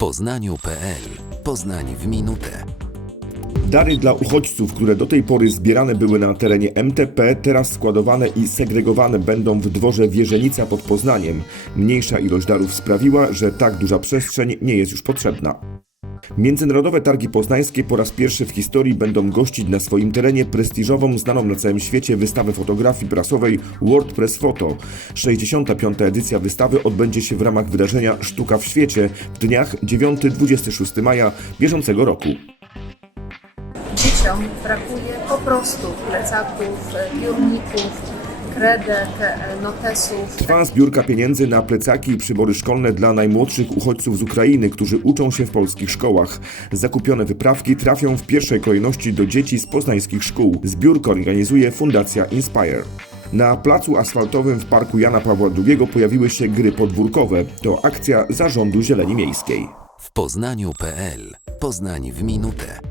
poznaniu.pl Poznań w minutę. Dary dla uchodźców, które do tej pory zbierane były na terenie MTP, teraz składowane i segregowane będą w dworze Wierzenica pod Poznaniem. Mniejsza ilość darów sprawiła, że tak duża przestrzeń nie jest już potrzebna. Międzynarodowe Targi Poznańskie po raz pierwszy w historii będą gościć na swoim terenie prestiżową, znaną na całym świecie wystawę fotografii prasowej World Press Photo. 65. edycja wystawy odbędzie się w ramach wydarzenia Sztuka w świecie w dniach 9-26 maja bieżącego roku. Dzieciom brakuje po prostu plecaków, piórników, kredek, e, notesów. Trwa zbiórka pieniędzy na plecaki i przybory szkolne dla najmłodszych uchodźców z Ukrainy, którzy uczą się w polskich szkołach. Zakupione wyprawki trafią w pierwszej kolejności do dzieci z poznańskich szkół. Zbiórkę organizuje Fundacja Inspire. Na placu asfaltowym w Parku Jana Pawła II pojawiły się gry podwórkowe. To akcja Zarządu Zieleni Miejskiej. W poznaniu.pl Poznań w minutę.